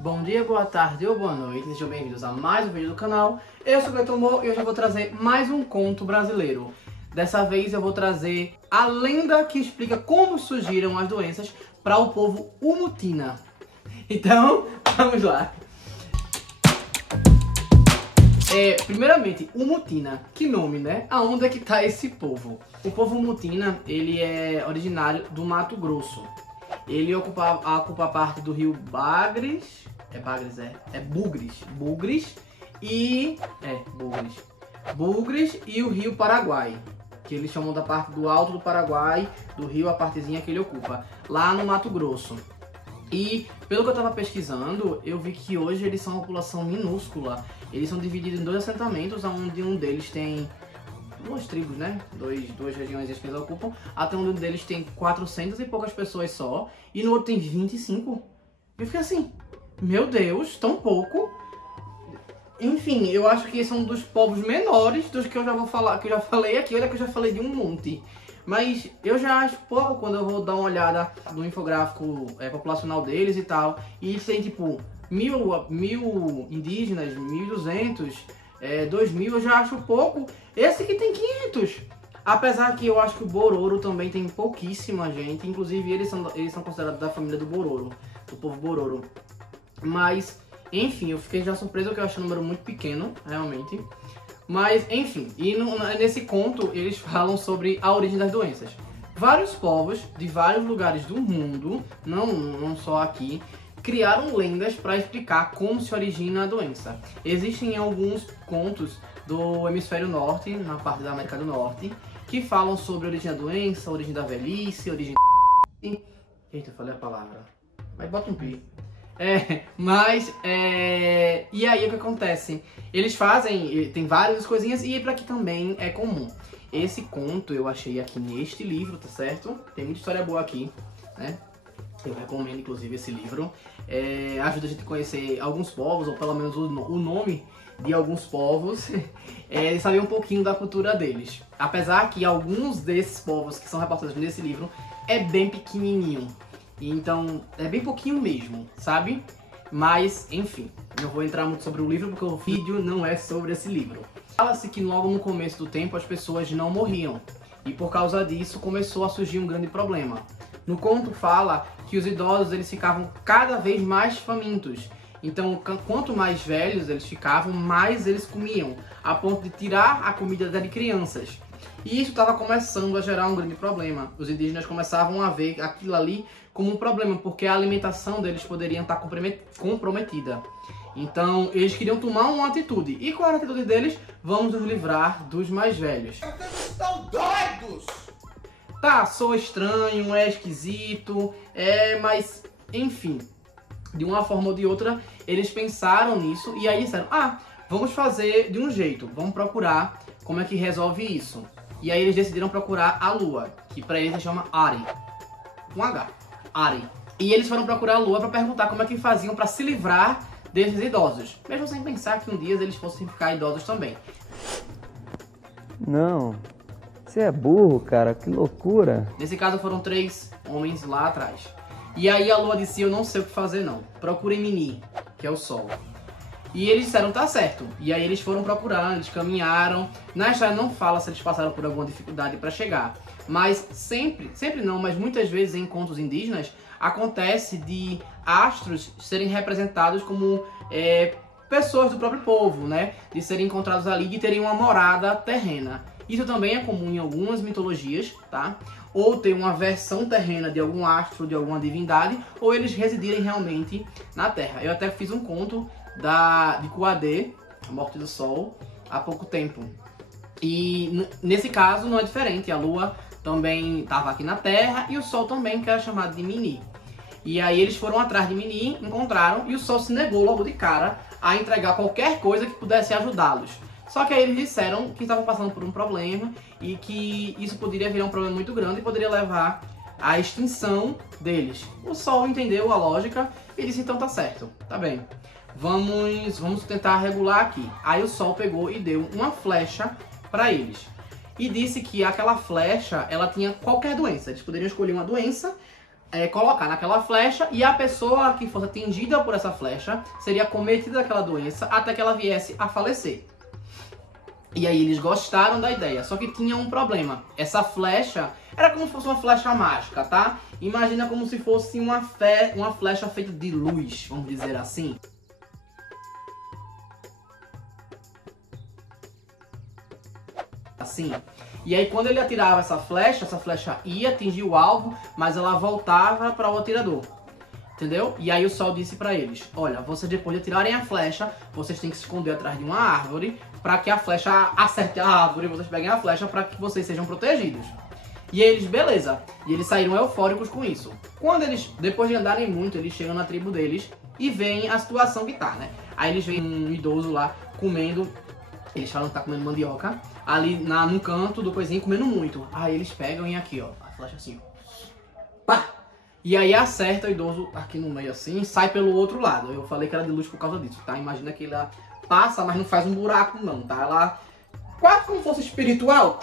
Bom dia, boa tarde ou boa noite, sejam bem-vindos a mais um vídeo do canal. Eu sou o Cleiton Mo e hoje eu vou trazer mais um conto brasileiro. Dessa vez eu vou trazer a lenda que explica como surgiram as doenças para o povo Umutina. Então, vamos lá. Primeiramente, Umutina, que nome, né? Aonde é que tá esse povo? O povo Umutina, ele é originário do Mato Grosso. Ele ocupa parte do rio Bagres, Bugres e o rio Paraguai, que eles chamam da parte do alto do Paraguai, do rio, a partezinha que ele ocupa, lá no Mato Grosso. E pelo que eu estava pesquisando, eu vi que hoje eles são uma população minúscula. Eles são divididos em dois assentamentos, onde um deles tem duas tribos, né? Duas regiões que eles ocupam. Até um deles tem 400 e poucas pessoas só, e no outro tem 25. Eu fiquei assim, meu Deus, tão pouco. Enfim, eu acho que esse é um dos povos menores dos que eu já vou falar, que eu já falei aqui. Olha que eu já falei de um monte. Mas eu já acho pouco quando eu vou dar uma olhada no infográfico populacional deles e tal. E eles têm tipo mil indígenas, 1.200, 2.000, eu já acho pouco. Esse aqui tem 500. Apesar que eu acho que o Bororo também tem pouquíssima gente. Inclusive eles são considerados da família do Bororo, do povo Bororo. Mas, enfim, eu fiquei já surpreso porque eu achei um número muito pequeno, realmente. Mas, enfim, nesse conto eles falam sobre a origem das doenças. Vários povos de vários lugares do mundo, não só aqui, criaram lendas para explicar como se origina a doença. Existem alguns contos do hemisfério norte, na parte da América do Norte, que falam sobre a origem da doença, a origem da velhice, a origem da... Eita, eu falei a palavra. Mas bota um pi. E aí o que acontece? Eles fazem, tem várias coisinhas, e para aqui também é comum. Esse conto eu achei aqui neste livro, tá certo? Tem muita história boa aqui, né? Eu recomendo, inclusive, esse livro. Ajuda a gente a conhecer alguns povos, ou pelo menos o nome de alguns povos, e saber um pouquinho da cultura deles. Apesar que alguns desses povos que são reportados nesse livro é bem pequenininho. Então, é bem pouquinho mesmo, sabe? Mas, enfim, não vou entrar muito sobre o livro porque o vídeo não é sobre esse livro. Fala-se que logo no começo do tempo as pessoas não morriam. E por causa disso começou a surgir um grande problema. No conto fala que os idosos eles ficavam cada vez mais famintos. Então, quanto mais velhos eles ficavam, mais eles comiam, a ponto de tirar a comida de crianças. E isso estava começando a gerar um grande problema. Os indígenas começavam a ver aquilo ali como um problema, porque a alimentação deles poderia estar comprometida. Então, eles queriam tomar uma atitude. E qual era a atitude deles? Vamos nos livrar dos mais velhos. Vocês estão doidos! Tá, sou estranho, é esquisito, mas, enfim, de uma forma ou de outra, eles pensaram nisso e aí disseram, vamos fazer de um jeito, vamos procurar como é que resolve isso. E aí eles decidiram procurar a Lua, que pra eles se chama Ari, com H, Ari. E eles foram procurar a Lua pra perguntar como é que faziam pra se livrar desses idosos, mesmo sem pensar que um dia eles fossem ficar idosos também. Não, você é burro, cara, que loucura. Nesse caso foram 3 homens lá atrás. E aí a Lua disse, eu não sei o que fazer não, procurem Mini, que é o Sol. E eles disseram, tá certo. E aí eles foram procurar, eles caminharam. Na história não fala se eles passaram por alguma dificuldade para chegar. Mas sempre não, mas muitas vezes em contos indígenas, acontece de astros serem representados como pessoas do próprio povo, né? De serem encontrados ali, de terem uma morada terrena. Isso também é comum em algumas mitologias, tá? Ou ter uma versão terrena de algum astro, de alguma divindade, ou eles residirem realmente na Terra. Eu até fiz um conto de Kuadê, a morte do Sol, há pouco tempo. E nesse caso não é diferente, a Lua também estava aqui na Terra e o Sol também, que era chamado de Mini. E aí eles foram atrás de Mini, encontraram, e o Sol se negou logo de cara a entregar qualquer coisa que pudesse ajudá-los. Só que aí eles disseram que estavam passando por um problema e que isso poderia virar um problema muito grande e poderia levar à extinção deles. O Sol entendeu a lógica e disse, então tá certo, tá bem. Vamos tentar regular aqui. Aí o Sol pegou e deu uma flecha para eles. E disse que aquela flecha, ela tinha qualquer doença. Eles poderiam escolher uma doença colocar naquela flecha e a pessoa que fosse atingida por essa flecha seria cometida daquela doença até que ela viesse a falecer. E aí eles gostaram da ideia, só que tinha um problema. Essa flecha era como se fosse uma flecha mágica, tá? Imagina como se fosse uma flecha feita de luz, vamos dizer assim. E aí quando ele atirava essa flecha ia atingir o alvo, mas ela voltava para o atirador. Entendeu? E aí o Sol disse pra eles, olha, vocês depois de atirarem a flecha, vocês têm que se esconder atrás de uma árvore para que a flecha acerte a árvore e vocês peguem a flecha para que vocês sejam protegidos. E eles, beleza. E eles saíram eufóricos com isso. Quando eles, depois de andarem muito, eles chegam na tribo deles e veem a situação que tá, né? Aí eles veem um idoso lá comendo, eles falam que tá comendo mandioca, ali num canto do coisinho comendo muito. Aí eles pegam e aqui, ó, a flecha assim, pá! E aí acerta o idoso aqui no meio assim e sai pelo outro lado. Eu falei que era de luz por causa disso, tá? Imagina que ela passa, mas não faz um buraco não, tá? Ela quase como se fosse espiritual.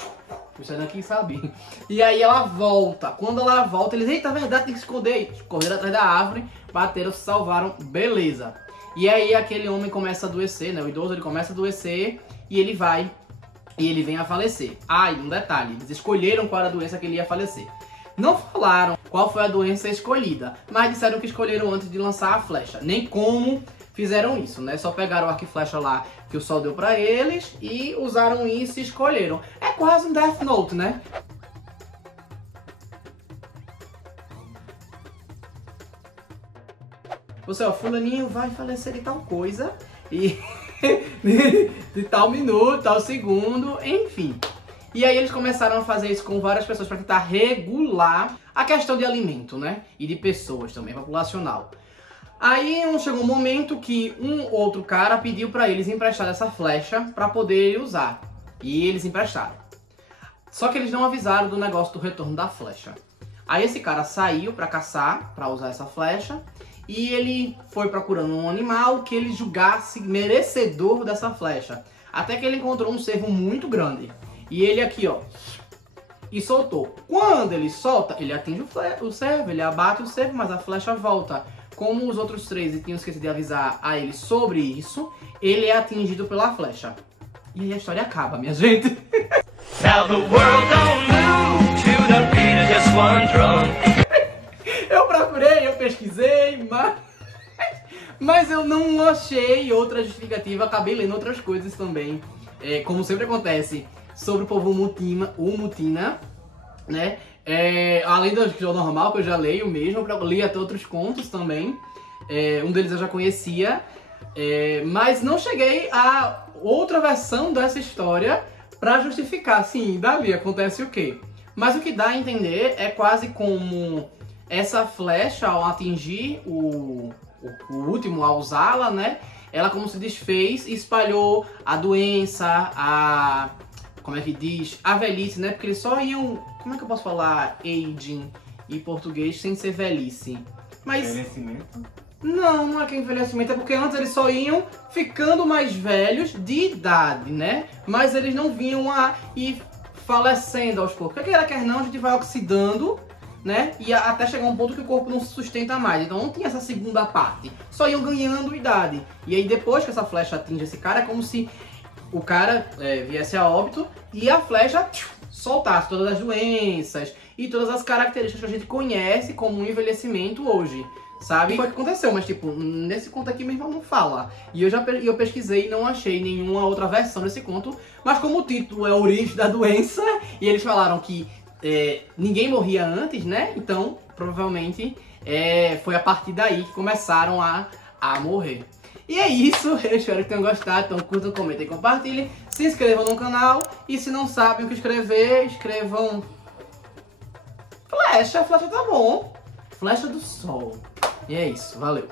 Isso daqui, sabe? E aí ela volta. Quando ela volta, eles, eita, verdade, tem que se esconder. Correram atrás da árvore, bateram, se salvaram, beleza. E aí aquele homem começa a adoecer, né? O idoso, ele começa a adoecer e ele vem a falecer. Ah, e um detalhe, eles escolheram qual era a doença que ele ia falecer. Não falaram qual foi a doença escolhida, mas disseram que escolheram antes de lançar a flecha. Nem como fizeram isso, né? Só pegaram o arco e flecha lá que o Sol deu pra eles e usaram isso e escolheram. É quase um Death Note, né? Você, ó, fulaninho vai falecer de tal coisa e de tal minuto, tal segundo, enfim. E aí eles começaram a fazer isso com várias pessoas para tentar regular a questão de alimento, né? E de pessoas também, populacional. Aí chegou um momento que um outro cara pediu para eles emprestar essa flecha para poder usar. E eles emprestaram. Só que eles não avisaram do negócio do retorno da flecha. Aí esse cara saiu para caçar, para usar essa flecha. E ele foi procurando um animal que ele julgasse merecedor dessa flecha. Até que ele encontrou um cervo muito grande. E ele aqui, ó, e soltou. Quando ele solta, ele atinge o cervo, ele abate o cervo, mas a flecha volta. Como os outros três tinham esquecido de avisar a ele sobre isso, ele é atingido pela flecha. E aí a história acaba, minha gente. Now the world don't move to the beat of just one drum. Eu procurei, eu pesquisei, mas eu não achei outra justificativa, acabei lendo outras coisas também. Como sempre acontece, sobre o povo Mutina, né? Além do normal, que eu já leio mesmo, eu li até outros contos também. Um deles eu já conhecia, mas não cheguei a outra versão dessa história pra justificar, sim, dali acontece o quê? Mas o que dá a entender é quase como essa flecha, ao atingir o último, ao usá-la, né? Ela como se desfez e espalhou a doença, como é que diz? A velhice, né? Porque eles só iam... Como é que eu posso falar aging em português sem ser velhice? Mas... Envelhecimento? Não é que envelhecimento. É porque antes eles só iam ficando mais velhos de idade, né? Mas eles não vinham a ir falecendo aos poucos. Quer queira, quer não, a gente vai oxidando, né? E até chegar um ponto que o corpo não se sustenta mais. Então não tinha essa segunda parte. Só iam ganhando idade. E aí depois que essa flecha atinge esse cara, é como se o cara viesse a óbito e a flecha soltasse todas as doenças e todas as características que a gente conhece como um envelhecimento hoje, sabe? Foi o que aconteceu, mas tipo, nesse conto aqui mesmo não fala. E eu pesquisei e não achei nenhuma outra versão desse conto, mas como o título é a origem da doença, e eles falaram que ninguém morria antes, né? Então, provavelmente, foi a partir daí que começaram a morrer. E é isso, eu espero que tenham gostado, então curtam, comentem e compartilhem, se inscrevam no canal e se não sabem o que escrever, escrevam flecha tá bom, flecha do sol. E é isso, valeu!